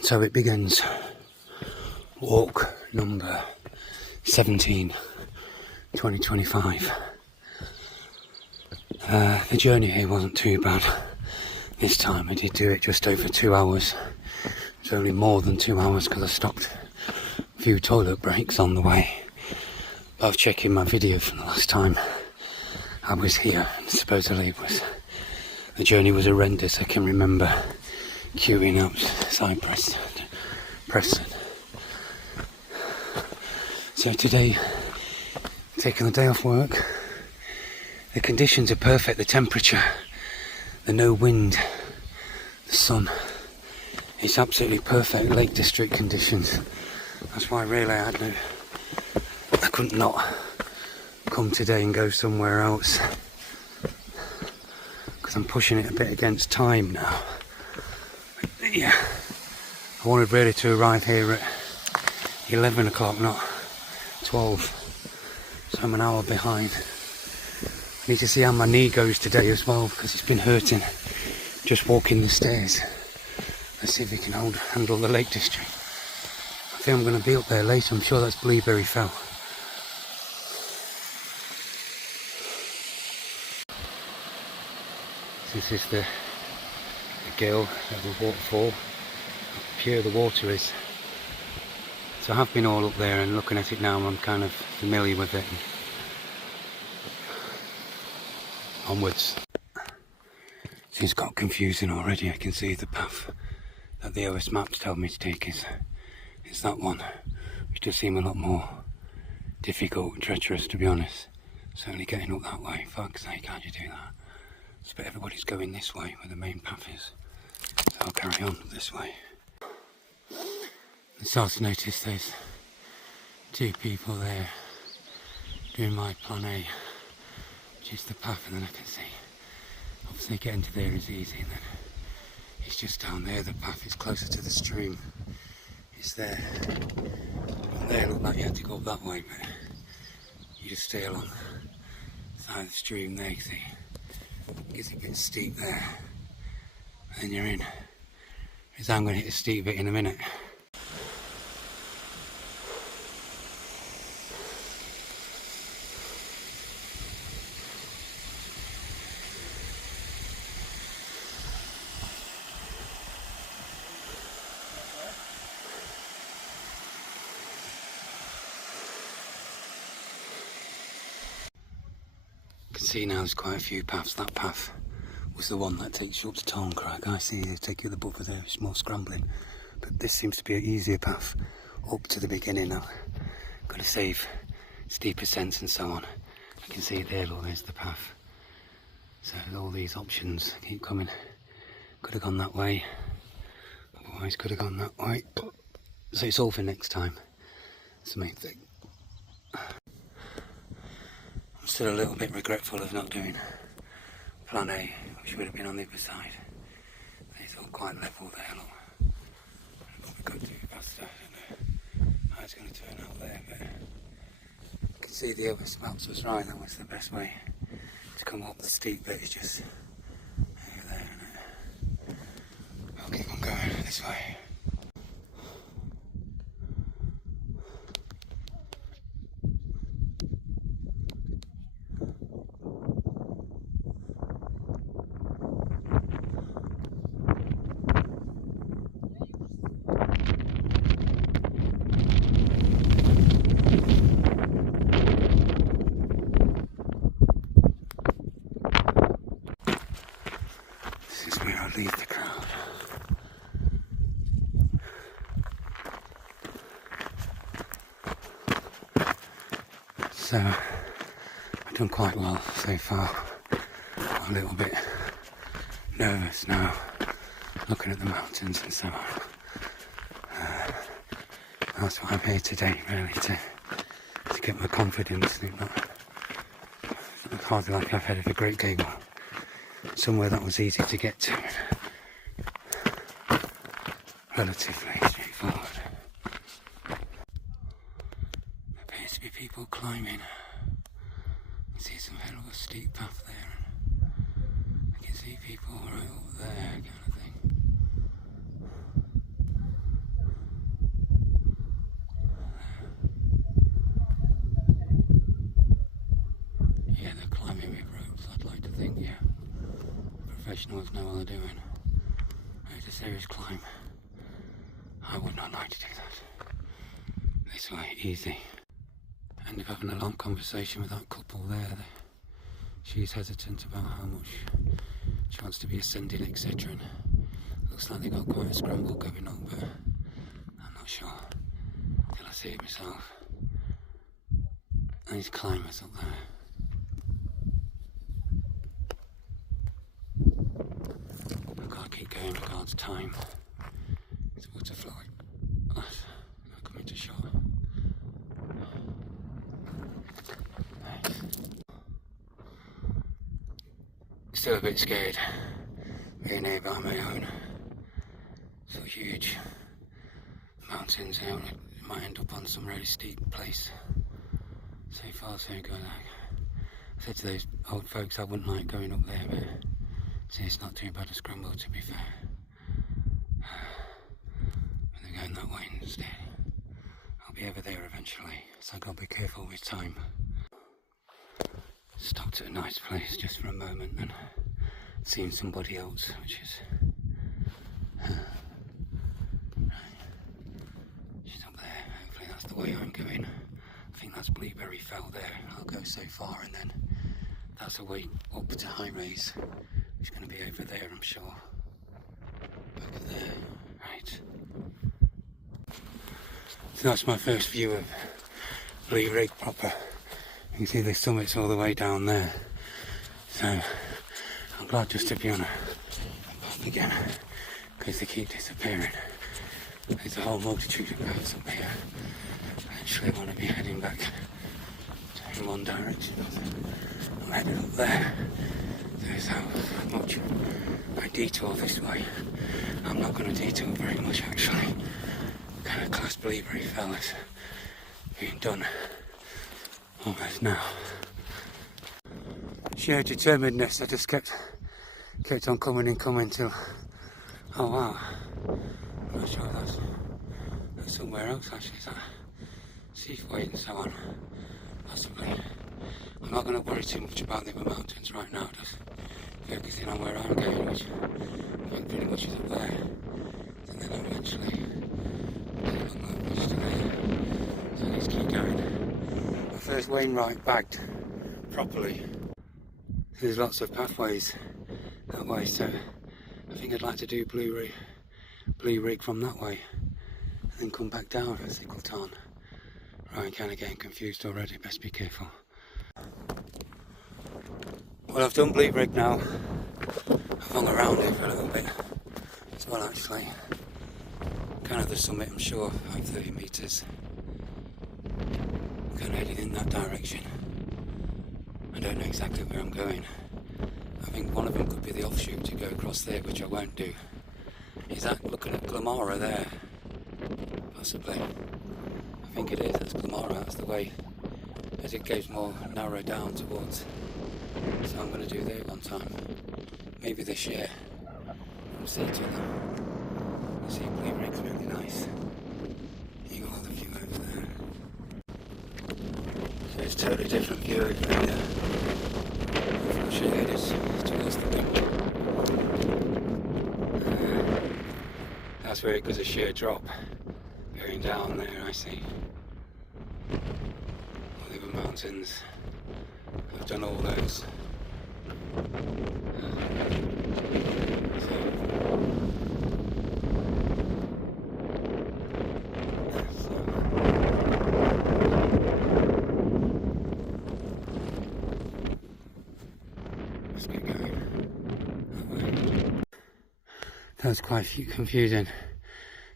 So it begins. Walk number 17, 2025. The journey here wasn't too bad. This time I did do it just over 2 hours. It's only more than 2 hours because I stopped a few toilet breaks on the way. But I was checking my video from the last time I was here, and supposedly the journey was horrendous. I can remember queuing up Cyprus, Preston. So today, taking the day off work. The conditions are perfect, the temperature, the no wind, the sun. It's absolutely perfect Lake District conditions. That's why really I couldn't not come today and go somewhere else. Because I'm pushing it a bit against time now. Yeah, I wanted really to arrive here at 11 o'clock, not 12. So I'm an hour behind. I need to see how my knee goes today as well, because it's been hurting just walking the stairs. Let's see if it can handle the Lake District. I think I'm going to be up there later. I'm sure that's Blueberry Fell. This is the gill of the waterfall. How pure the water is. So I have been all up there, and looking at it now I'm kind of familiar with it. Onwards. It's got confusing already. I can see the path that the OS maps tell me to take is that one, which does seem a lot more difficult and treacherous, to be honest. Certainly getting up that way. Fuck's sake, how'd you do that? But everybody's going this way where the main path is. So I'll carry on this way. I start to notice there's 2 people there doing my plan A, which is the path, and then I can see obviously getting to there is easy, and then it's just down there the path is closer to the stream. It's there. And there looked like you had to go up that way, but you just stay along the side of the stream there, you see. Gets a bit steep there, and then you're in. Because I'm going to hit a steep bit in a minute. You can see now there's quite a few paths. That path was the one that takes you up to Tarncrag. I see they take you the buffer there, it's more scrambling. But this seems to be an easier path up to the beginning now. Got to save steep ascents and so on. I can see it there, look, there's the path. So all these options keep coming. Could have gone that way, otherwise could have gone that way. So it's all for next time. That's the main thing. I'm still a little bit regretful of not doing plan A, which would have been on the other side. It's all quite level there, look. Probably got to do faster. I don't know how it's going to turn out there, but you can see the other maps was right. That was the best way to come up. The steep bit is just over there, isn't it? I'll keep on going this way. Leave the crowd. So I've done quite well so far. I'm a little bit nervous now, looking at the mountains and so on. That's why I'm here today, really, to get my confidence. It's hardly like I've had a great game. Somewhere that was easy to get to, relatively straightforward. There appears to be people climbing. I see some hell of a steep path there. I can see people right up there, kind of thing. professionals know what they're doing. It's a serious climb. I would not like to do that. This way, easy. Ended up having a long conversation with that couple there. She's hesitant about how much she wants to be ascending, etc. And looks like they got quite a scramble going on, but I'm not sure till I see it myself. And these climbers up there. I've got to keep going regards time. It's a butterfly. That's not coming to shot. Still a bit scared being here by my own. So huge mountains here. I might end up on some really steep place. So far so good. I said to those old folks I wouldn't like going up there, but see, it's not too bad a scramble, to be fair. But they're going that way instead. I'll be over there eventually, so I've got to be careful with time. Stopped at a nice place just for a moment and seen somebody else, which is she's up there. Hopefully that's the way I'm going. I think that's Blueberry Fell there. I'll go so far and then that's a way up to High Raise, which is going to be over there, I'm sure. Back there, right. So that's my first view of Blue Rig proper. You can see the summit's all the way down there. So I'm glad just to be on a path again, because they keep disappearing. There's a whole multitude of paths up here. Eventually I want to be heading back in one direction. I'm headed up there. There's how much I detour this way. I'm not going to detour very much actually. Kind of class Blueberry Fell as being done almost now. Sheer determinedness, I just kept on coming and coming till, oh wow, I'm not sure that's somewhere else actually, is that Seathwaite and so on, possibly. I'm not going to worry too much about the other mountains right now, just focusing on where I'm going, which I think pretty much is up there, and then eventually along that bridge to there, so let's keep going. First Wainwright bagged properly. There's lots of pathways that way, so I think I'd like to do Blue Rig from that way and then come back down for Sickleton. Right, I'm kind of getting confused already, best be careful. Well, I've done Blue Rig now. I've hung around it for a little bit as well actually. Kind of the summit, I'm sure, like 30 metres. Kind of heading in that direction. I don't know exactly where I'm going. I think one of them could be the offshoot to go across there, which I won't do. Is that looking at Glamora there? Possibly. I think it is, that's Glamora, that's the way as it goes more narrow down towards. So I'm going to do there one time. Maybe this year. From sea to them. The sea Blue Rig's really nice. You got all the view over there. So it's a totally different view over there. Unfortunately it is towards the wind. That's where it goes a sheer drop. Going down there, I see. All the other mountains. I've done all those. Let's get going. That was quite confusing.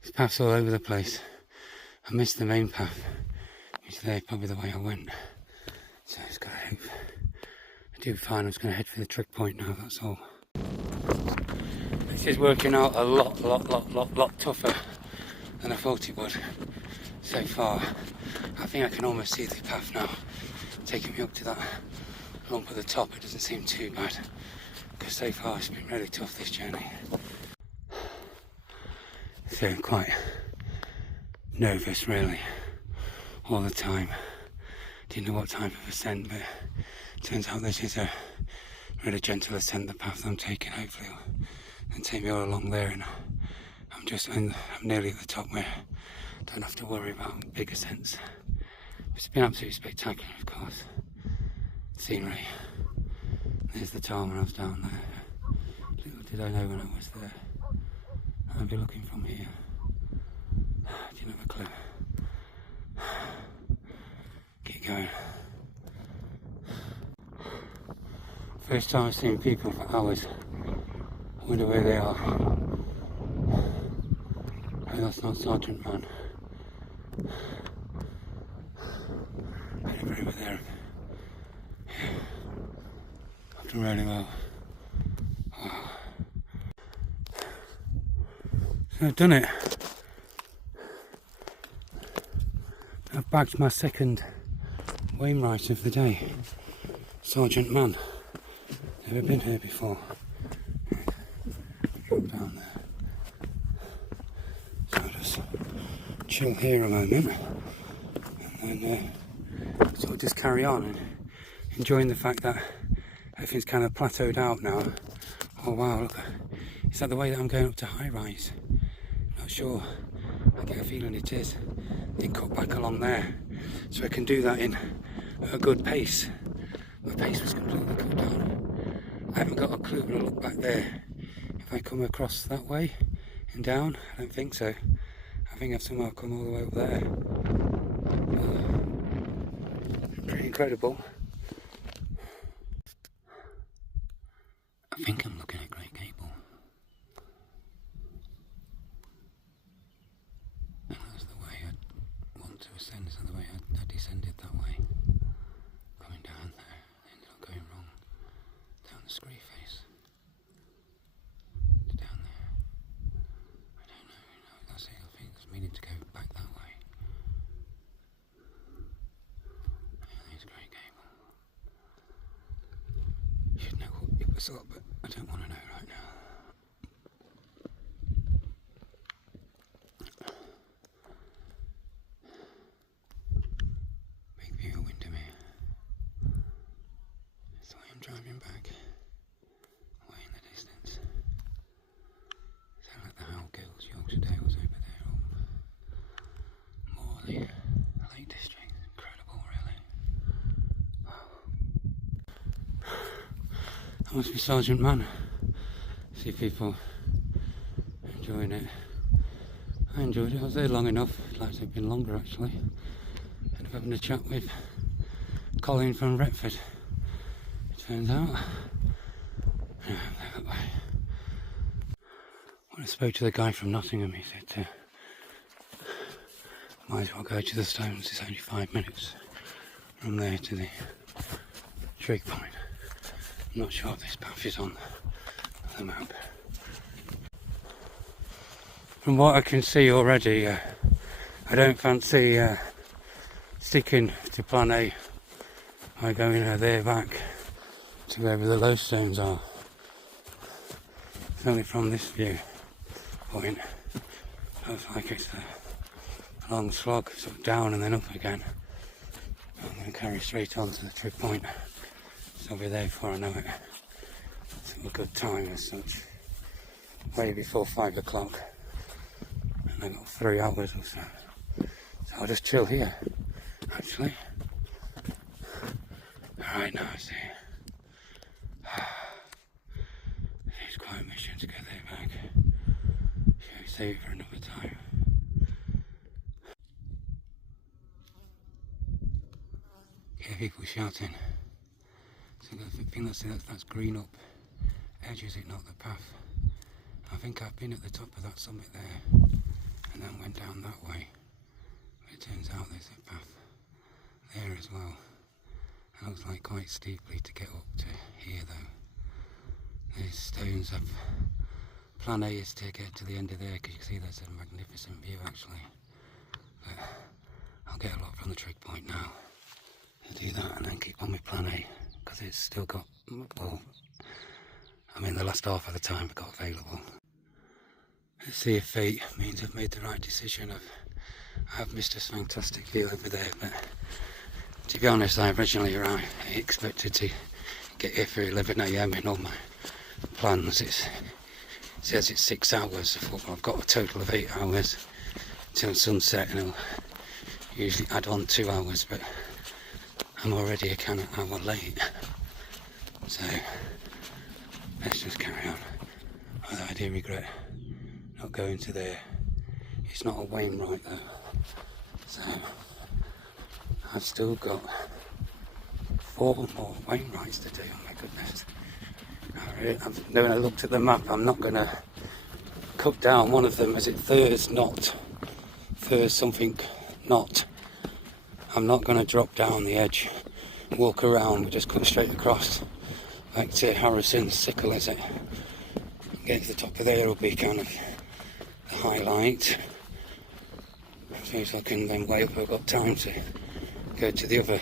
There's paths all over the place. I missed the main path, which is probably the way I went. So I just gotta hope I do fine. I'm just gonna head for the trick point now, that's all. This is working out a lot tougher than I thought it would so far. I think I can almost see the path now, taking me up to that lump at the top. It doesn't seem too bad, because so far it's been really tough this journey. So I'm quite nervous really, all the time. Didn't know what type of ascent, but it turns out this is a really gentle ascent the path I'm taking, hopefully and take me all along there, and I'm nearly at the top where I don't have to worry about big ascents. It's been absolutely spectacular, of course. Scenery. There's the town when I was down there. Little did I know when I was there I'd be looking from here. Didn't have a clue. Keep going. First time I've seen people for hours. I wonder where they are. Oh, that's not Sergeant Man. Over there. I've done really well. Oh. So I've done it. I've bagged my second Wainwright of the day. Sergeant Man. Never been here before. Drop down there. So I'll just chill here a moment and then sort of just carry on and enjoying the fact that everything's kind of plateaued out now. Oh wow, look, is that the way that I'm going up to high rise? Not sure. I get a feeling it is. They cut back along there, so I can do that in a good pace. My pace was completely cut down. I haven't got a clue when I look back there if I come across that way and down. I don't think so. I think I've somehow come all the way up there. Pretty incredible. I think I'm looking at Great Gable. And that's the way I want to ascend, so the way I descended that way. Coming down there, ended up going wrong. Down the scree face. Down there. I don't know, that's it. I think it's meaning to go back that way. There's Great Gable. Should know what it was up, but I don't want to know right now. Big view of Windermere. That's the way I'm driving back. Way in the distance. Sound like the Howe Gills, Yorkshire Dales over there. More the Lake District. Incredible, really. Wow. That must be Sergeant Man. See people enjoying it. I enjoyed it. I was there long enough. I'd like to have been longer actually. Ended up having a chat with Colin from Retford. It turns out. When I spoke to the guy from Nottingham, he said, might as well go to the Stones. It's only 5 minutes from there to the trig point. I'm not sure if this path is on the map. From what I can see already, I don't fancy sticking to plan A by going there back to wherever the low stones are. It's only from this view point. Looks like it's a long slog, sort of down and then up again. I'm going to carry straight on to the trig point. So I'll be there before I know it. It's a good time as such. Way before 5 o'clock. And I've got 3 hours or so. So I'll just chill here, actually. Alright, now I see. It's quite a mission to get there back. Shall we save it for another time? Yeah, people shouting. So I think that's green up edge, is it not, the path? I think I've been at the top of that summit there and then went down that way. But it turns out there's a path there as well. It looks like quite steeply to get up to here though. These stones have... Plan A is to get to the end of there because you can see there's a magnificent view actually. But I'll get a lot from the trig point now to do that and then keep on with plan A because it's still got, well, I mean the last half of the time I've got available. Let's see if fate means I've made the right decision. I have missed this fantastic view over there, but to be honest, I originally expected to get here for 11 AM in all my plans. It says it's 6 hours. I thought, well, I've got a total of 8 hours till sunset, and I'll usually add on 2 hours, but I'm already a kind of hour late. So let's just carry on. Although I do regret not going to there. It's not a Wainwright though. So I've still got 4 more Wainwrights to do. Oh my goodness. When I looked at the map, I'm not going to cut down one of them as it Thurs something not. I'm not going to drop down the edge, walk around, but just cut straight across back to Harrison's Sickle, is it? Get to the top of there will be kind of the highlight. So I can then way up, I've got time to go to the other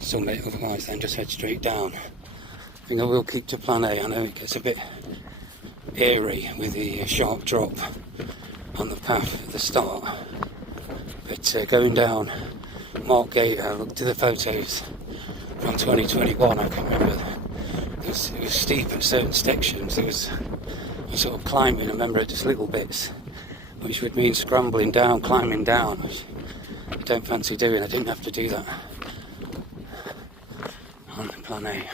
summit, otherwise then just head straight down. I think I will keep to plan A. I know it gets a bit eerie with the sharp drop on the path at the start, but going down Markgate, I looked at the photos from 2021, I can remember it was steep at certain sections. There was sort of climbing, I remember just little bits, which would mean scrambling down, climbing down, which I don't fancy doing. I didn't have to do that on plan A.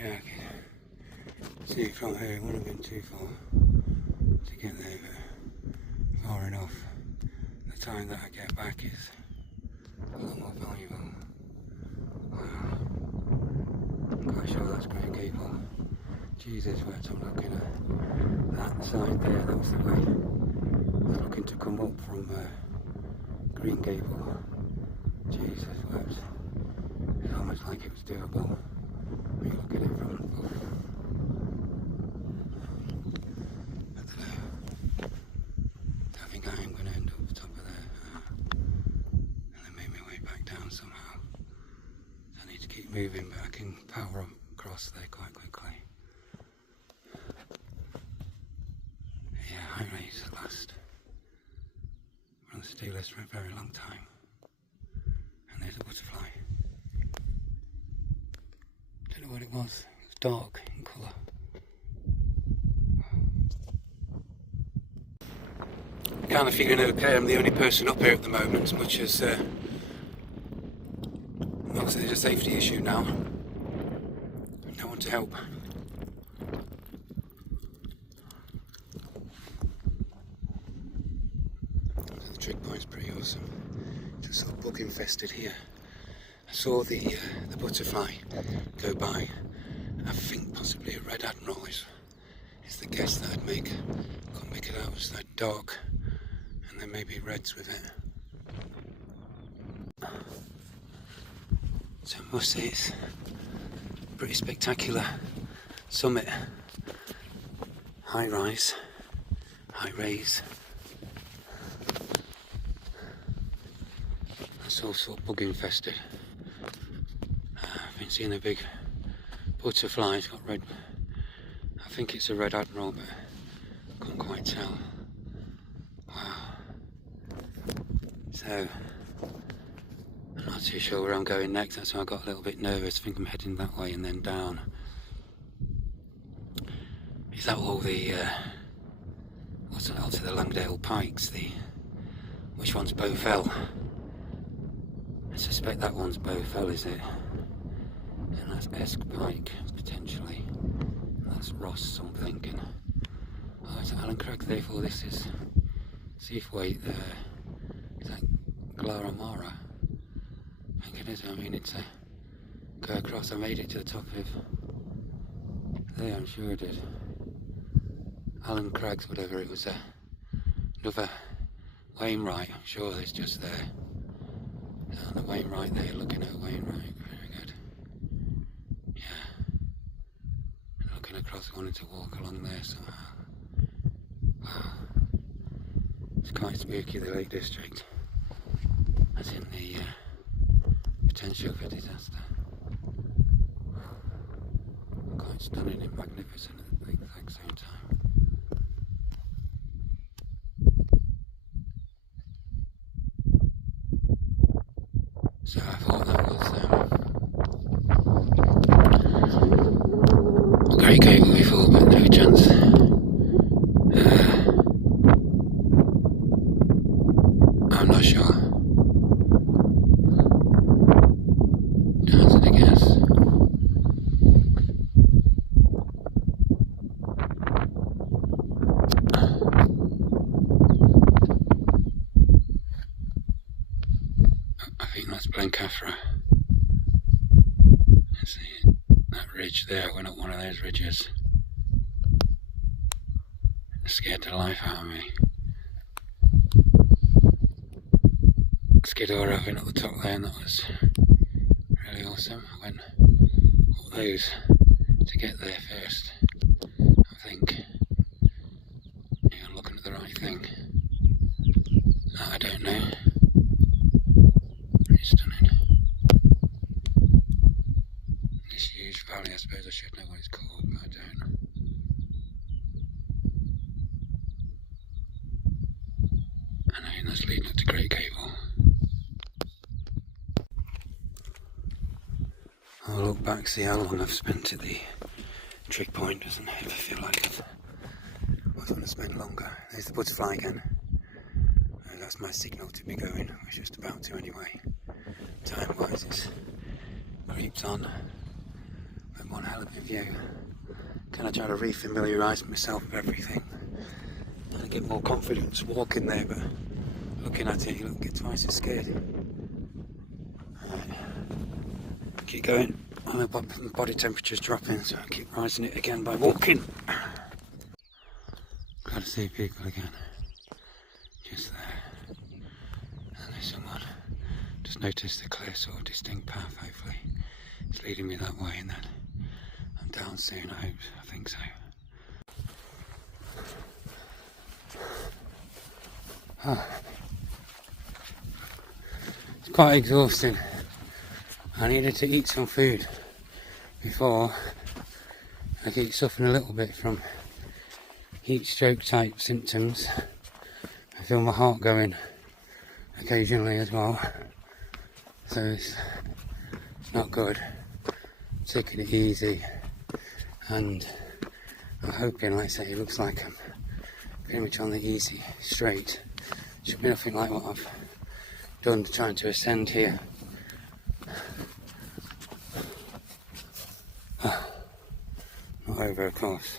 Yeah, I can see from here, it wouldn't have been too far to get there, but far enough. The time that I get back is a lot more valuable. Wow. I'm quite sure that's Green Gable. Jesus, where I'm looking at that side there, that was the way I was looking to come up from Green Gable. Jesus, it's almost like it was doable. When you look at it from above. I don't know. I think I am going to end up top of there and then make my way back down somehow. So I need to keep moving, but I can power across there quite quickly. Yeah, high race at last. We're on the to-do list for a very long time. And there's a butterfly. Don't know what it was. It was dark in colour. Kind of feeling okay. I'm the only person up here at the moment, as much as obviously there's a safety issue now. No one to help. So the trig point's pretty awesome. Just sort of bug infested here. I saw the butterfly go by. I think possibly a red admiral is the guess that I'd make. Couldn't make it out. It was that dark, and then maybe reds with it. So I must say it's a pretty spectacular summit. High rise, high raise. It's all sort of bug infested. I've been seeing a big butterfly. It's got red. I think it's a red admiral, but I couldn't quite tell. Wow. So I'm not too sure where I'm going next. That's why I got a little bit nervous. I think I'm heading that way and then down. Is that all the what's it, onto the Langdale Pikes? Which one's Bowfell? I suspect that one's Bowfell, is it? And that's Esk Pike, potentially. And that's Ross something. And oh, is it Alan Crag? Therefore, this is Seathwaite. Is that Glaramara? I think it is. I mean, it's a go across. I made it to the top of there. I'm sure I did. Alan Craig's, whatever it was. Another Wainwright. I'm sure it's just there. On the Wainwright there, looking at Wainwright, very good. Yeah. Looking across, wanting to walk along there somehow. Wow. It's quite spooky, the Lake District. As in the potential for disaster. Quite stunning and magnificent at the exact same time. So, Great Cable before, but no chance. I'm not sure. Hazard, I guess. I think that's Blencathra. See that ridge there went up one of those ridges. It scared the life out of me. Skidor went up the top there, and that was really awesome. I went up those to get there first. I think. Yeah, I'm looking at the right thing. I don't know. It's stunning. This huge valley, I suppose I should know what it's called, but I don't. And I think that's leading up to Great Cable. I'll look back, see how long I've spent at the trig point. Doesn't ever feel like it. I was going to spend longer. There's the butterfly again. That's my signal to be going. We're just about to anyway. Time wise it creeps on. But one hell of a view. Kind of try to re-familiarise myself with everything. And I get more confidence walking there, but looking at it you get twice as scared. Right. Keep going. My body temperature's dropping, so I keep rising it again by walking. Glad to see people again. Just there. And there's someone. Just noticed the clear sort of distinct path, hopefully. It's leading me that way, and then I'm down soon, I think so. It's quite exhausting. I needed to eat some food before I keep suffering a little bit from heat stroke type symptoms. I feel my heart going occasionally as well, so it's not good. Taking it easy, and I'm hoping, like I say, it looks like I'm pretty much on the easy straight. Should be nothing like what I've done trying to ascend here. Not over, of course.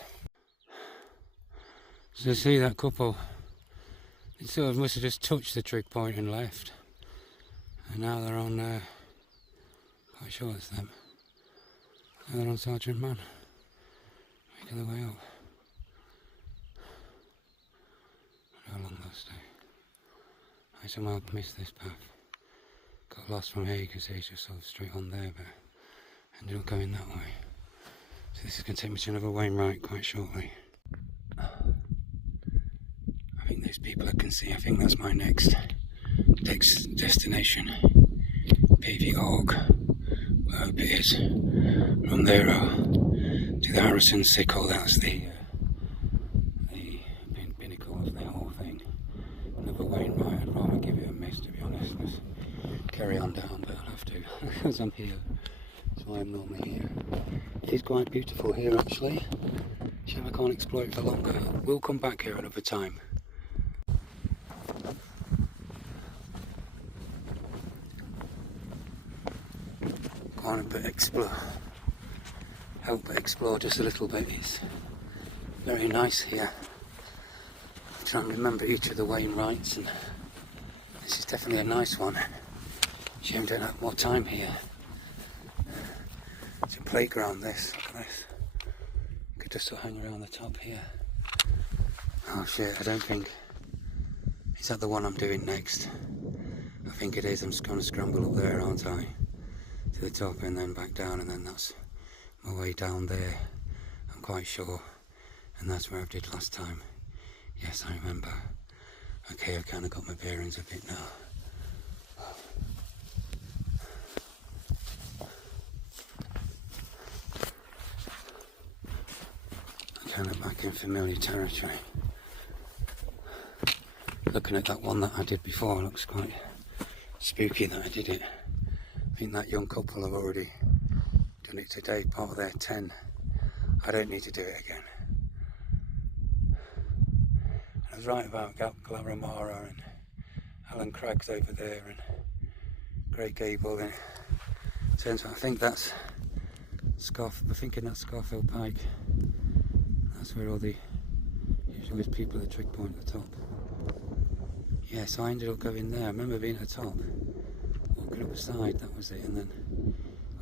So see that couple, it sort of must have just touched the trig point and left, and now they're on, quite sure it's them, now they're on Sergeant Man, making their way up. I don't know how long they'll stay. I somehow missed this path, got lost from here. You can see it's just sort of straight on there, but ended up going that way. So this is going to take me to another Wainwright quite shortly. I think those people I can see, I think that's my next destination. PV Org, I hope it is. From there to the Harrison Sickle, that's the pinnacle of the whole thing. Another Wainwright, I'd rather give it a miss, to be honest. Let's carry on down, but I'll have to, because I'm here. That's why I'm normally here. It is quite beautiful here, actually. Shame I can't explore it for longer. We'll come back here another time. Can't but explore. Help but explore just a little bit. It's very nice here. I'm trying to remember each of the Wainwrights, and this is definitely a nice one. Shame I don't have more time here. It's a playground, this. Look at this. Could just sort of hang around the top here. Oh shit, I don't think... Is that the one I'm doing next? I think it is. I'm just going to scramble up there, aren't I? To the top and then back down, and then that's my way down there. I'm quite sure. And that's where I did last time. Yes, I remember. Okay, I've kind of got my bearings a bit now. Kind of back in familiar territory. Looking at that one that I did before, looks quite spooky that I did it. I think that young couple have already done it today, part of their 10 I don't need to do it again. I was right about Glaramara and Alan Craig's over there and Grey Gable, and turns out I think that's we're thinking that's Scarfield Pike. That's where all the usually people at the trick point at the top. Yeah, so I ended up going there. I remember being at the top, walking up the side, that was it, and then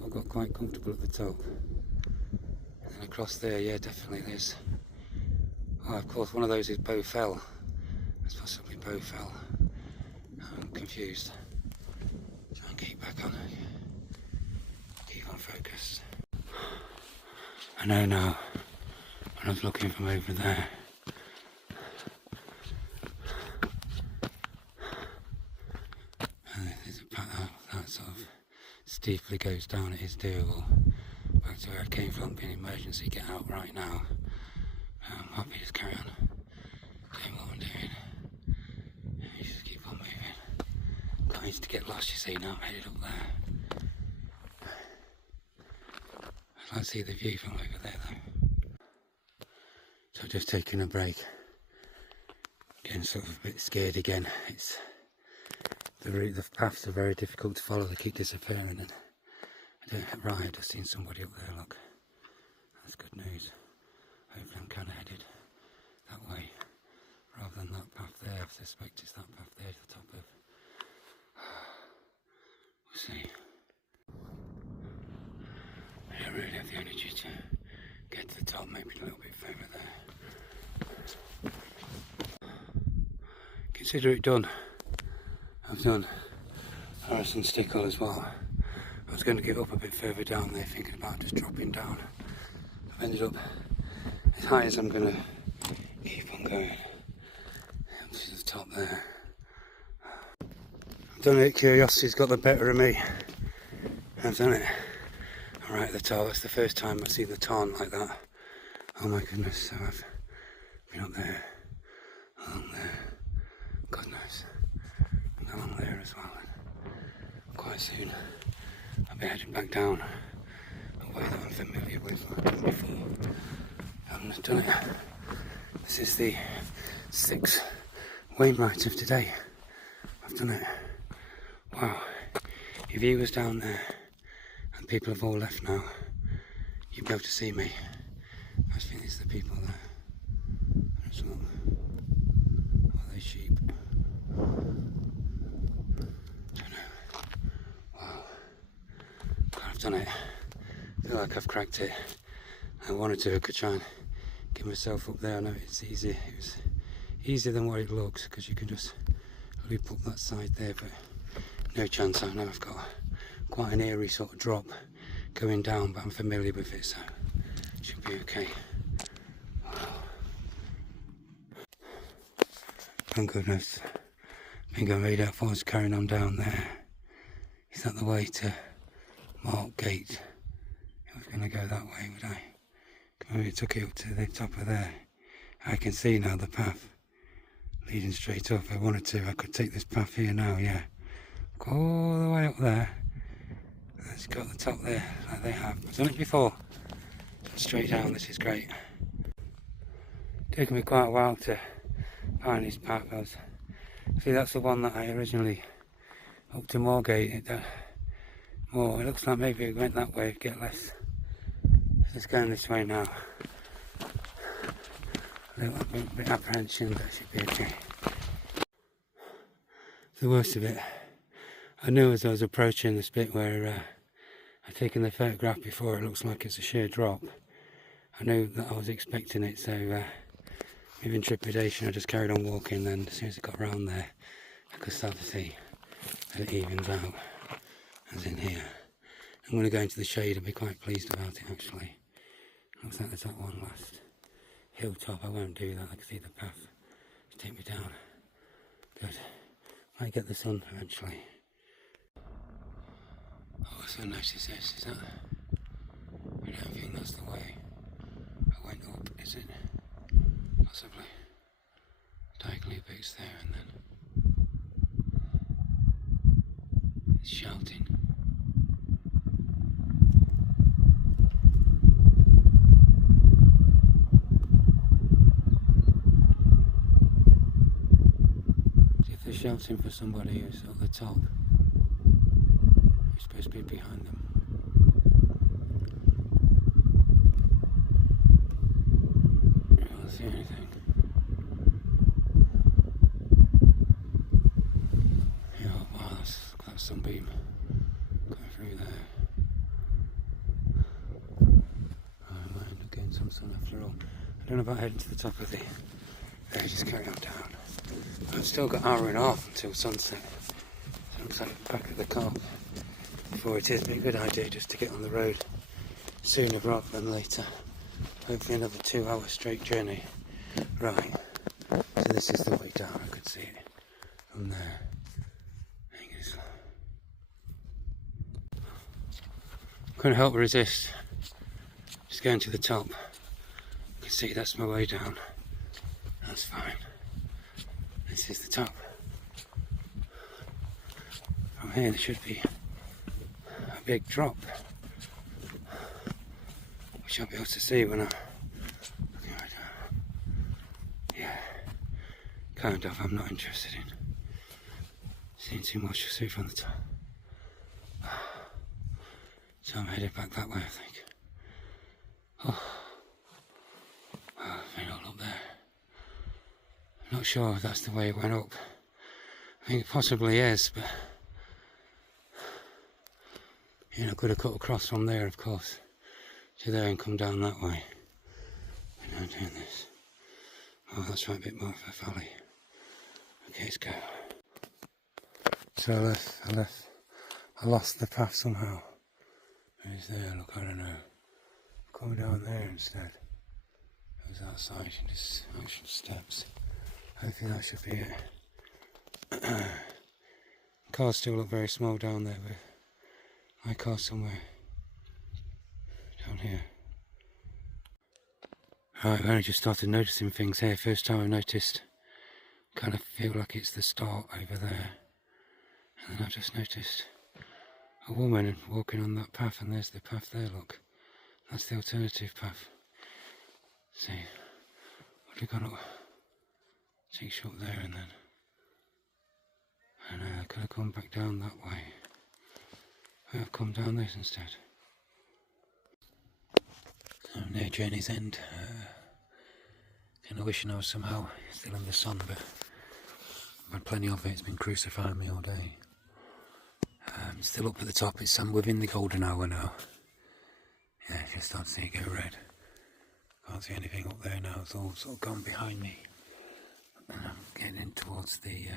I got quite comfortable at the top. And then across there, yeah, definitely there's, oh, of course, one of those is Bow Fell. That's possibly Bow Fell. I'm confused. Try and keep back on, keep on focus. I know now, when I was looking from over there, there's a path that sort of steeply goes down. It is doable. Back to where I came from, being emergency, get out right now. I'm happy to just carry on doing what I'm doing. You just keep on moving. Not easy to get lost, you see. Now I'm headed up there. I'd like to see the view from over there though. So just taking a break. Getting sort of a bit scared again. It's the paths are very difficult to follow. They keep disappearing, and right, I've just seen somebody up there. Look, that's good news. Hopefully I'm kind of headed that way rather than that path there. I suspect it's that path there to the top of. We'll see. I don't really have the energy to get to the top, maybe a little bit further there. Consider it done. I've done Harrison Stickle as well. I was going to get up a bit further down there, thinking about just dropping down. I've ended up as high as I'm going to keep on going. Up to the top there. I've done it, curiosity's got the better of me. I've done it. I'm right at the top. That's the first time I've seen the tarn like that. Oh my goodness, so I've been up there, along there, God knows, and along there as well. And quite soon I'll be heading back down a way that I'm familiar with, like I've done before. I've done it. This is the 6th Wainwright of today. I've done it. Wow. If you was down there and people have all left now, you'd be able to see me. I think it's the people there. There's one. Are they sheep? Don't know. Wow. God, I've done it. I feel like I've cracked it. I wanted to, I could try and get myself up there. I know it's easy. It was easier than what it looks because you can just loop up that side there, but no chance. I know I've got quite an eerie sort of drop going down, but I'm familiar with it, so it should be okay. Thank goodness. I think I made out if I was carrying on down there. Is that the way to Mark Gate? I was going to go that way, would I? Maybe took it up to the top of there. I can see now the path leading straight up. If I wanted to, I could take this path here now, yeah. Go all the way up there. It's got the top there, like they have. I've done it before. Straight down, this is great. Taken me quite a while to find this path. See, that's the one that I originally up to Moorgate. It looks like maybe it went that way, get less. Just going this way now. A little bit apprehension, but it should be okay. The worst of it, I knew as I was approaching this bit where I'd taken the photograph before, it looks like it's a sheer drop. I knew that I was expecting it, so with trepidation I just carried on walking. Then as soon as I got around there, I could start to see that it evens out, as in here. I'm going to go into the shade and be quite pleased about it actually. Looks like there's that one last hilltop. I won't do that, I can see the path to take me down. Good. Might get the sun eventually. Oh, so notice this, is that? I don't think that's the way I went up, is it? Possibly. Diagonally bits there and then it's shouting. shouting for somebody who's at the top. Who's supposed to be behind them. I don't see anything. Yeah, wow, that's sunbeam going through there. I might end up getting some sun after all. I don't know about heading to the top of the... There, just carry on down. I've still got an hour and a half until sunset. So it looks like the back of the car before it is. Be a good idea just to get on the road sooner rather than later. Hopefully another 2 hour straight journey. Right, so this is the way down. I could see it from there. I think it's... Couldn't help but resist. Just going to the top. You can see that's my way down. That's fine. This is the top. From here there should be a big drop, which I'll be able to see when I'm looking right down. Yeah, kind of. I'm not interested in seeing too much to see from the top. So I'm headed back that way, I think. Oh, I've been all up there. I'm not sure if that's the way it went up. I think it possibly is, but you know, I could have cut across from there, of course, to there and come down that way. We're not doing this. Oh, that's right, a bit more of a valley. Okay, let's go. So I lost the path somehow. It's there, look, I don't know. Come down there instead. It was outside in this ocean steps. Hopefully that should be it. Cars still look very small down there, but my car's somewhere down here. Right, I've only just started noticing things here. First time I've noticed, kind of feel like it's the start over there. And then I've just noticed a woman walking on that path, and there's the path there, look. That's the alternative path. See, what have we got up? Take short there and then. I know, I could have come back down that way. I've come down this instead. So I'm near journey's end. Kind of wishing I was somehow still in the sun, but I've had plenty of it. It's been crucifying me all day. Still up at the top. I'm within the golden hour now. Yeah, just start to see it go red. Can't see anything up there now. It's all sort of gone behind me. And I'm getting in towards the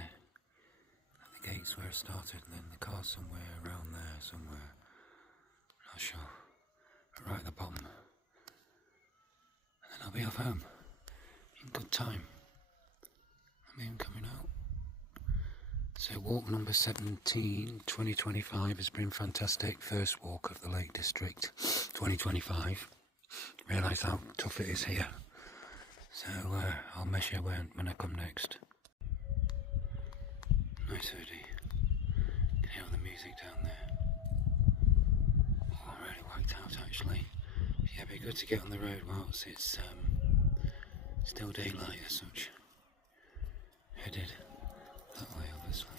gates where I started, and then the car's somewhere around there, somewhere. Not sure. But right at the bottom. And then I'll be off home. In good time. I'm even coming out. So walk number 17, 2025 has been fantastic. First walk of the Lake District, 2025. Realise how tough it is here. So I'll measure when I come next. Nice hoodie. Can hear all the music down there. Oh, I'm really wiped out actually. Yeah, it'd be good to get on the road whilst it's still daylight as such. Headed that way, obviously.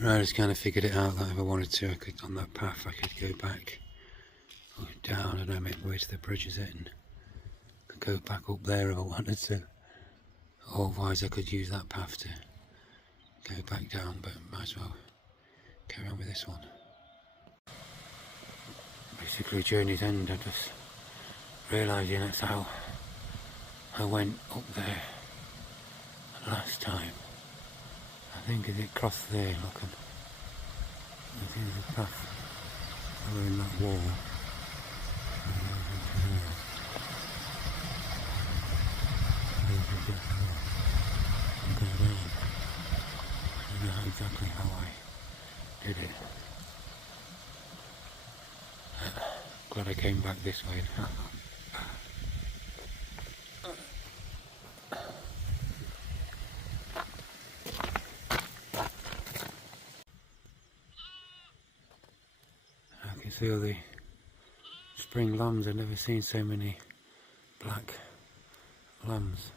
Right, I just kind of figured it out that if I wanted to, I could, on that path, I could go back or down. I don't know, maybe where to the bridge is it, and I could go back up there if I wanted to. Otherwise, I could use that path to go back down, but might as well carry on with this one. Basically, journey's end. I just realising that's how I went up there last time. I think as it crossed there, look, I think there's a path following that wall. And go down. I don't know exactly how I did it. Glad I came back this way. I can see all the spring lambs. I've never seen so many black lambs.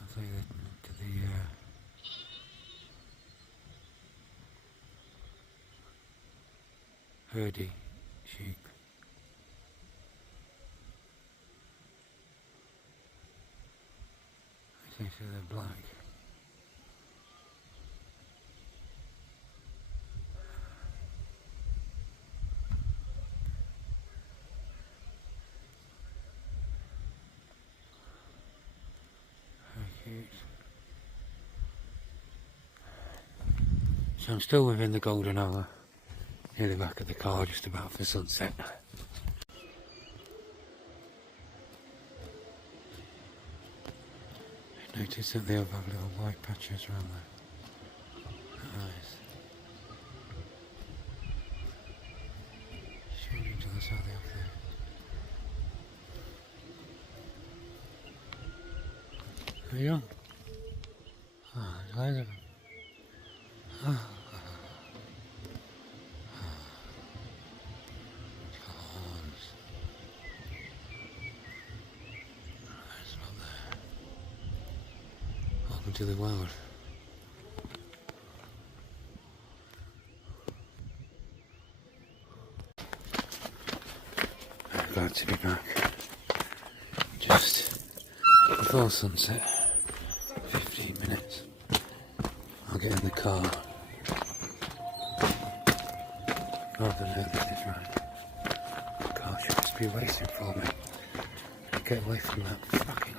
That's actually to the herdy sheep. I think they're black. So I'm still within the golden hour, nearly back at the car just about for sunset. Notice that they have little white patches around their eyes. Shooting to the side of there. There you go. Ah, there's loads of them. Ah. To the world. I'm glad to be back. Just before sunset, 15 minutes. I'll get in the car. Rather than this is right. The car should just be waiting for me. Get away from that fucking